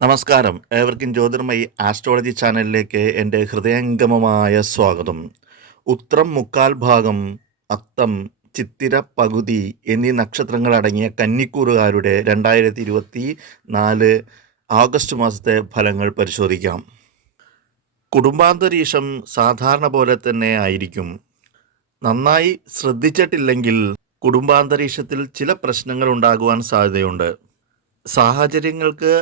നമസ്കാരം. ഏവർക്കും ജ്യോതിർമയി ആസ്ട്രോളജി ചാനലിലേക്ക് എന്റെ ഹൃദയംഗമമായ സ്വാഗതം. ഉത്രം മുക്കാൽ ഭാഗം അത്തം ചിത്തിര പകുതി എന്നീ നക്ഷത്രങ്ങളടങ്ങിയ കന്നിക്കൂറുകാരുടെ രണ്ടായിരത്തി ഇരുപത്തി നാല് ആഗസ്റ്റ് മാസത്തെ ഫലങ്ങൾ പരിശോധിക്കാം. കുടുംബാന്തരീക്ഷം സാധാരണ പോലെ തന്നെ ആയിരിക്കും. നന്നായി ശ്രദ്ധിച്ചിട്ടില്ലെങ്കിൽ കുടുംബാന്തരീക്ഷത്തിൽ ചില പ്രശ്നങ്ങൾ ഉണ്ടാകുവാൻ സാധ്യതയുണ്ട്. സാഹചര്യങ്ങൾക്ക്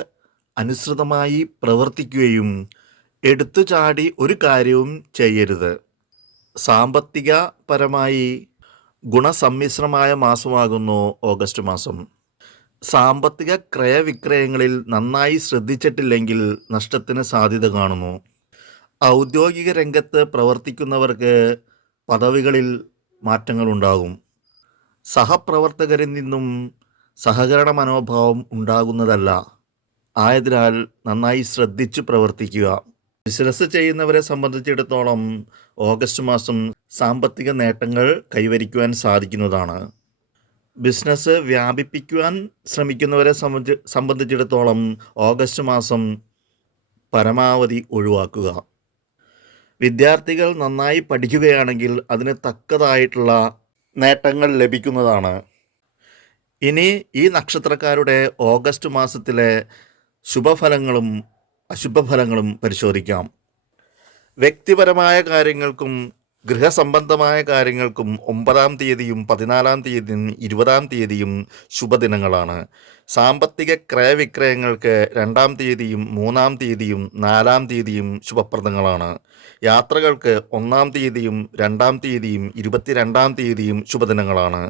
അനുസൃതമായി പ്രവർത്തിക്കുകയും എടുത്തു ചാടി ഒരു കാര്യവും ചെയ്യരുത്. സാമ്പത്തിക പരമായി ഗുണസമ്മിശ്രമായ മാസമാകുന്നു ഓഗസ്റ്റ് മാസം. സാമ്പത്തിക ക്രയവിക്രയങ്ങളിൽ നന്നായി ശ്രദ്ധിച്ചിട്ടില്ലെങ്കിൽ നഷ്ടത്തിന് സാധ്യത കാണുന്നു. ഔദ്യോഗിക രംഗത്ത് പ്രവർത്തിക്കുന്നവർക്ക് പദവികളിൽ മാറ്റങ്ങളുണ്ടാകും സഹപ്രവർത്തകരിൽ നിന്നും സഹകരണ മനോഭാവം ഉണ്ടാകുന്നതല്ല. ആയതിനാൽ നന്നായി ശ്രദ്ധിച്ചു പ്രവർത്തിക്കുക. ബിസിനസ് ചെയ്യുന്നവരെ സംബന്ധിച്ചിടത്തോളം ഓഗസ്റ്റ് മാസം സാമ്പത്തിക നേട്ടങ്ങൾ കൈവരിക്കുവാൻ സാധിക്കുന്നതാണ്. ബിസിനസ് വ്യാപിപ്പിക്കുവാൻ ശ്രമിക്കുന്നവരെ സംബന്ധി സംബന്ധിച്ചിടത്തോളം ഓഗസ്റ്റ് മാസം പരമാവധി ഒഴിവാക്കുക. വിദ്യാർത്ഥികൾ നന്നായി പഠിക്കുകയാണെങ്കിൽ അതിന് തക്കതായിട്ടുള്ള നേട്ടങ്ങൾ ലഭിക്കുന്നതാണ്. ഇനി ഈ നക്ഷത്രക്കാരുടെ ഓഗസ്റ്റ് മാസത്തിലെ ശുഭഫലങ്ങളും അശുഭഫലങ്ങളും പരിശോധിക്കാം. വ്യക്തിപരമായ കാര്യങ്ങൾക്കും ഗൃഹസംബന്ധമായ കാര്യങ്ങൾക്കും ഒമ്പതാം തീയതിയും പതിനാലാം തീയതിയും ഇരുപതാം തീയതിയും ശുഭദിനങ്ങളാണ്. സാമ്പത്തിക ക്രയവിക്രയങ്ങൾക്ക് രണ്ടാം തീയതിയും മൂന്നാം തീയതിയും നാലാം തീയതിയും ശുഭപ്രദങ്ങളാണ്. യാത്രകൾക്ക് ഒന്നാം തീയതിയും രണ്ടാം തീയതിയും ഇരുപത്തിരണ്ടാം തീയതിയും ശുഭദിനങ്ങളാണ്.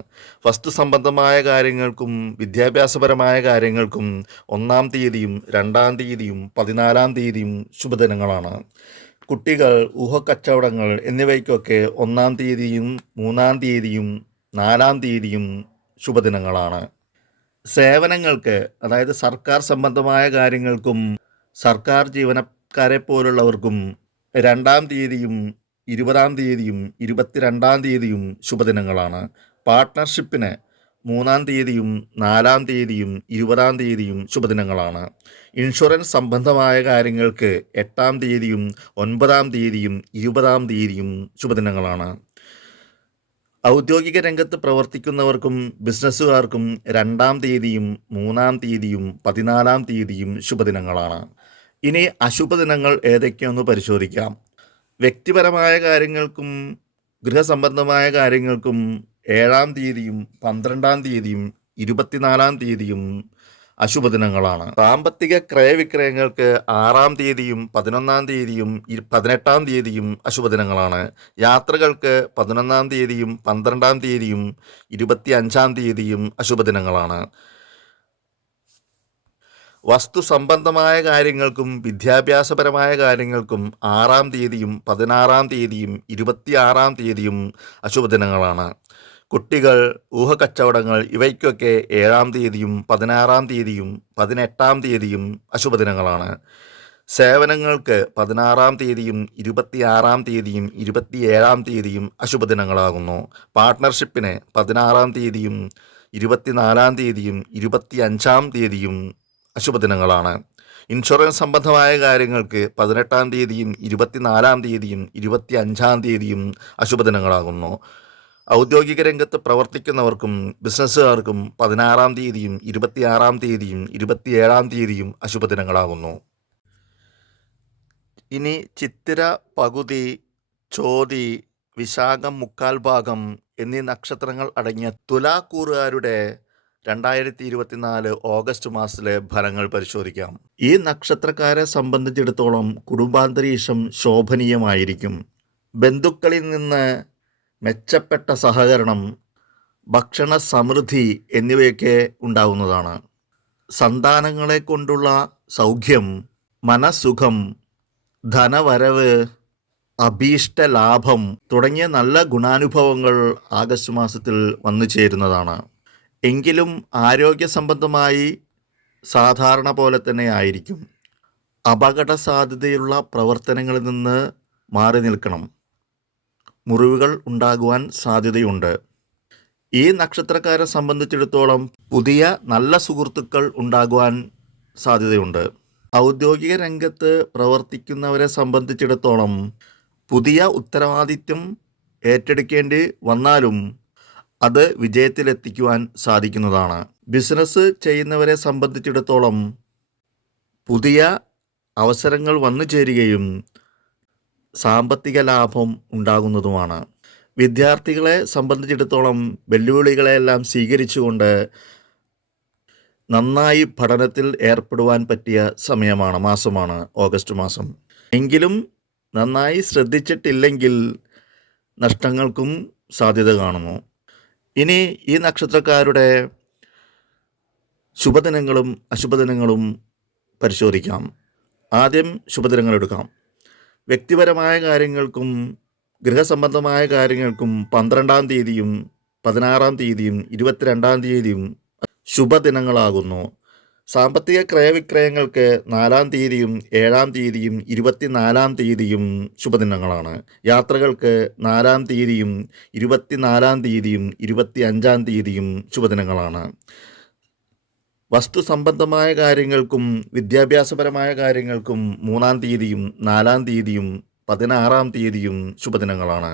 വസ്തു സംബന്ധമായ കാര്യങ്ങൾക്കും വിദ്യാഭ്യാസപരമായ കാര്യങ്ങൾക്കും ഒന്നാം തീയതിയും രണ്ടാം തീയതിയും പതിനാലാം തീയതിയും ശുഭദിനങ്ങളാണ്. കുട്ടികൾ ഊഹക്കച്ചവടങ്ങൾ എന്നിവയ്ക്കൊക്കെ ഒന്നാം തീയതിയും മൂന്നാം തീയതിയും നാലാം തീയതിയും ശുഭദിനങ്ങളാണ്. സേവനങ്ങൾക്ക് അതായത് സർക്കാർ സംബന്ധമായ കാര്യങ്ങൾക്കും സർക്കാർ ജീവനക്കാരെ പോലുള്ളവർക്കും രണ്ടാം തീയതിയും ഇരുപതാം തീയതിയും ഇരുപത്തിരണ്ടാം തീയതിയും ശുഭദിനങ്ങളാണ്. പാർട്ട്ണർഷിപ്പിന് മൂന്നാം തീയതിയും നാലാം തീയതിയും ഇരുപതാം തീയതിയും ശുഭദിനങ്ങളാണ്. ഇൻഷുറൻസ് സംബന്ധമായ കാര്യങ്ങൾക്ക് എട്ടാം തീയതിയും ഒൻപതാം തീയതിയും ഇരുപതാം തീയതിയും ശുഭദിനങ്ങളാണ്. ഔദ്യോഗിക രംഗത്ത് പ്രവർത്തിക്കുന്നവർക്കും ബിസിനസ്സുകാർക്കും രണ്ടാം തീയതിയും മൂന്നാം തീയതിയും പതിനാലാം തീയതിയും ശുഭദിനങ്ങളാണ്. ഇനി അശുഭദിനങ്ങൾ ഏതൊക്കെയൊന്ന് പരിശോധിക്കാം. വ്യക്തിപരമായ കാര്യങ്ങൾക്കും ഗൃഹസംബന്ധമായ കാര്യങ്ങൾക്കും ഏഴാം തീയതിയും പന്ത്രണ്ടാം തീയതിയും ഇരുപത്തിനാലാം തീയതിയും അശുഭദിനങ്ങളാണ്. സാമ്പത്തിക ക്രയവിക്രയങ്ങൾക്ക് ആറാം തീയതിയും പതിനൊന്നാം തീയതിയും പതിനെട്ടാം തീയതിയും അശുഭദിനങ്ങളാണ്. യാത്രകൾക്ക് പതിനൊന്നാം തീയതിയും പന്ത്രണ്ടാം തീയതിയും ഇരുപത്തി അഞ്ചാം തീയതിയും അശുഭദിനങ്ങളാണ്. വസ്തു സംബന്ധമായ കാര്യങ്ങൾക്കും വിദ്യാഭ്യാസപരമായ കാര്യങ്ങൾക്കും ആറാം തീയതിയും പതിനാറാം തീയതിയും ഇരുപത്തിയാറാം തീയതിയും അശുഭദിനങ്ങളാണ്. കുട്ടികൾ ഊഹക്കച്ചവടങ്ങൾ ഇവയ്ക്കൊക്കെ ഏഴാം തീയതിയും പതിനാറാം തീയതിയും പതിനെട്ടാം തീയതിയും അശുഭദിനങ്ങളാണ്. സേവനങ്ങൾക്ക് പതിനാറാം തീയതിയും ഇരുപത്തിയാറാം തീയതിയും ഇരുപത്തിയേഴാം തീയതിയും അശുഭദിനങ്ങളാകുന്നു. പാർട്ട്ണർഷിപ്പിന് പതിനാറാം തീയതിയും ഇരുപത്തിനാലാം തീയതിയും ഇരുപത്തിയഞ്ചാം തീയതിയും അശുഭദിനങ്ങളാണ്. ഇൻഷുറൻസ് സംബന്ധമായ കാര്യങ്ങൾക്ക് പതിനെട്ടാം തീയതിയും ഇരുപത്തിനാലാം തീയതിയും ഇരുപത്തി അഞ്ചാം തീയതിയും അശുഭദിനങ്ങളാകുന്നു. ഔദ്യോഗിക രംഗത്ത് പ്രവർത്തിക്കുന്നവർക്കും ബിസിനസ്സുകാർക്കും പതിനാറാം തീയതിയും ഇരുപത്തിയാറാം തീയതിയും ഇരുപത്തിയേഴാം തീയതിയും അശുഭദിനങ്ങളാകുന്നു ഇനി ചിത്തിര പകുതി ചോതി വിശാഖം മുക്കാൽ ഭാഗം എന്നീ നക്ഷത്രങ്ങൾ അടങ്ങിയ തുലാക്കൂറുകാരുടെ രണ്ടായിരത്തി ഇരുപത്തിനാല് ഓഗസ്റ്റ് മാസത്തിലെ ഫലങ്ങൾ പരിശോധിക്കാം. ഈ നക്ഷത്രക്കാരെ സംബന്ധിച്ചിടത്തോളം കുടുംബാന്തരീക്ഷം ശോഭനീയമായിരിക്കും. ബന്ധുക്കളിൽ നിന്ന് മെച്ചപ്പെട്ട സഹകരണം ഭക്ഷണ സമൃദ്ധി എന്നിവയൊക്കെ ഉണ്ടാവുന്നതാണ്. സന്താനങ്ങളെ കൊണ്ടുള്ള സൗഖ്യം മനസുഖം ധനവരവ് അഭീഷ്ട ലാഭം തുടങ്ങിയ നല്ല ഗുണാനുഭവങ്ങൾ ആഗസ്റ്റ് മാസത്തിൽ വന്നു ചേരുന്നതാണ്. എങ്കിലും ആരോഗ്യ സംബന്ധമായി സാധാരണ പോലെ തന്നെ ആയിരിക്കും. അപകട സാധ്യതയുള്ള പ്രവർത്തനങ്ങളിൽ നിന്ന് മാറി നിൽക്കണം. മുറിവുകൾ ഉണ്ടാകുവാൻ സാധ്യതയുണ്ട്. ഈ നക്ഷത്രക്കാരെ സംബന്ധിച്ചിടത്തോളം പുതിയ നല്ല സുഹൃത്തുക്കൾ ഉണ്ടാകുവാൻ സാധ്യതയുണ്ട്. ഔദ്യോഗിക രംഗത്ത് പ്രവർത്തിക്കുന്നവരെ സംബന്ധിച്ചിടത്തോളം പുതിയ ഉത്തരവാദിത്യം ഏറ്റെടുക്കേണ്ടി വന്നാലും അത് വിജയത്തിലെത്തിക്കുവാൻ സാധിക്കുന്നതാണ്. ബിസിനസ് ചെയ്യുന്നവരെ സംബന്ധിച്ചിടത്തോളം പുതിയ അവസരങ്ങൾ വന്നു ചേരുകയും സാമ്പത്തിക ലാഭം ഉണ്ടാകുന്നതുമാണ്. വിദ്യാർത്ഥികളെ സംബന്ധിച്ചിടത്തോളം വെല്ലുവിളികളെല്ലാം സ്വീകരിച്ചുകൊണ്ട് നന്നായി പഠനത്തിൽ ഏർപ്പെടുവാൻ പറ്റിയ സമയമാണ് മാസമാണ് ഓഗസ്റ്റ് മാസം. എങ്കിലും നന്നായി ശ്രദ്ധിച്ചിട്ടില്ലെങ്കിൽ നഷ്ടങ്ങൾക്കും സാധ്യത കാണുന്നു. ഇനി ഈ നക്ഷത്രക്കാരുടെ ശുഭദിനങ്ങളും അശുഭദിനങ്ങളും പരിശോധിക്കാം. ആദ്യം ശുഭദിനങ്ങൾ എടുക്കാം. വ്യക്തിപരമായ കാര്യങ്ങൾക്കും ഗൃഹസംബന്ധമായ കാര്യങ്ങൾക്കും പന്ത്രണ്ടാം തീയതിയും പതിനാറാം തീയതിയും ഇരുപത്തിരണ്ടാം തീയതിയും ശുഭദിനങ്ങളാകുന്നു. സാമ്പത്തിക ക്രയവിക്രയങ്ങൾക്ക് നാലാം തീയതിയും ഏഴാം തീയതിയും ഇരുപത്തിനാലാം തീയതിയും ശുഭദിനങ്ങളാണ്. യാത്രകൾക്ക് നാലാം തീയതിയും ഇരുപത്തിനാലാം തീയതിയും ഇരുപത്തി അഞ്ചാം തീയതിയും ശുഭദിനങ്ങളാണ്. വസ്തു സംബന്ധമായ കാര്യങ്ങൾക്കും വിദ്യാഭ്യാസപരമായ കാര്യങ്ങൾക്കും മൂന്നാം തീയതിയും നാലാം തീയതിയും പതിനാറാം തീയതിയും ശുഭദിനങ്ങളാണ്.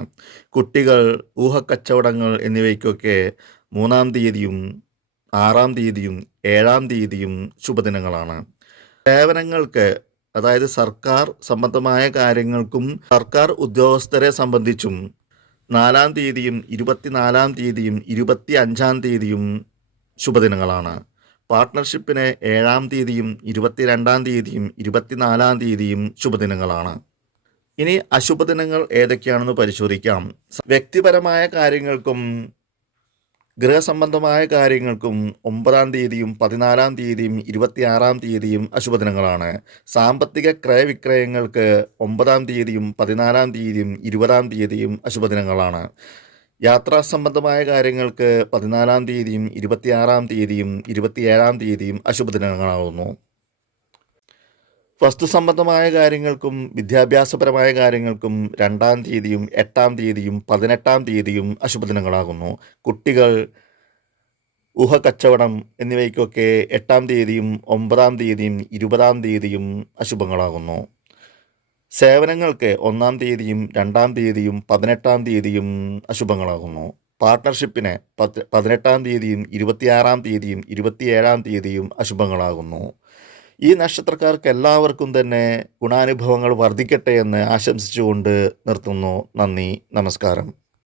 കുട്ടികൾ ഊഹക്കച്ചവടങ്ങൾ എന്നിവയ്ക്കൊക്കെ മൂന്നാം തീയതിയും ആറാം തീയതിയും ഏഴാം തീയതിയും ശുഭദിനങ്ങളാണ്. സേവനങ്ങൾക്ക് അതായത് സർക്കാർ സംബന്ധമായ കാര്യങ്ങൾക്കും സർക്കാർ ഉദ്യോഗസ്ഥരെ സംബന്ധിച്ചും നാലാം തീയതിയും ഇരുപത്തിനാലാം തീയതിയും ഇരുപത്തി അഞ്ചാം തീയതിയും ശുഭദിനങ്ങളാണ്. പാർട്ട്ണർഷിപ്പിന് ഏഴാം തീയതിയും ഇരുപത്തിരണ്ടാം തീയതിയും ഇരുപത്തിനാലാം തീയതിയും ശുഭദിനങ്ങളാണ്. ഇനി അശുഭദിനങ്ങൾ ഏതൊക്കെയാണെന്ന് പരിശോധിക്കാം. വ്യക്തിപരമായ കാര്യങ്ങൾക്കും ഗൃഹസംബന്ധമായ കാര്യങ്ങൾക്കും ഒമ്പതാം തീയതിയും പതിനാലാം തീയതിയും ഇരുപത്തിയാറാം തീയതിയും അശുഭദിനങ്ങളാണ്. സാമ്പത്തിക ക്രയവിക്രയങ്ങൾക്ക് ഒമ്പതാം തീയതിയും പതിനാലാം തീയതിയും ഇരുപതാം തീയതിയും അശുഭദിനങ്ങളാണ്. യാത്രാ സംബന്ധമായ കാര്യങ്ങൾക്ക് പതിനാലാം തീയതിയും ഇരുപത്തിയാറാം തീയതിയും ഇരുപത്തിയേഴാം തീയതിയും അശുഭദിനങ്ങളാകുന്നു വസ്തു സംബന്ധമായ കാര്യങ്ങൾക്കും വിദ്യാഭ്യാസപരമായ കാര്യങ്ങൾക്കും രണ്ടാം തീയതിയും എട്ടാം തീയതിയും പതിനെട്ടാം തീയതിയും അശുഭദിനങ്ങളാകുന്നു. കുട്ടികൾ ഊഹക്കച്ചവടം എന്നിവയ്ക്കൊക്കെ എട്ടാം തീയതിയും ഒമ്പതാം തീയതിയും ഇരുപതാം തീയതിയും അശുഭങ്ങളാകുന്നു. സേവനങ്ങൾക്ക് ഒന്നാം തീയതിയും രണ്ടാം തീയതിയും പതിനെട്ടാം തീയതിയും അശുഭങ്ങളാകുന്നു. പാർട്ട്ണർഷിപ്പിന് പത്ത് പതിനെട്ടാം തീയതിയും ഇരുപത്തിയാറാം തീയതിയും ഇരുപത്തിയേഴാം തീയതിയും അശുഭങ്ങളാകുന്നു. ഈ നക്ഷത്രക്കാർക്ക് എല്ലാവർക്കും തന്നെ ഗുണാനുഭവങ്ങൾ വർദ്ധിക്കട്ടെ എന്ന് ആശംസിച്ചുകൊണ്ട് നിർത്തുന്നു. നന്ദി നമസ്കാരം.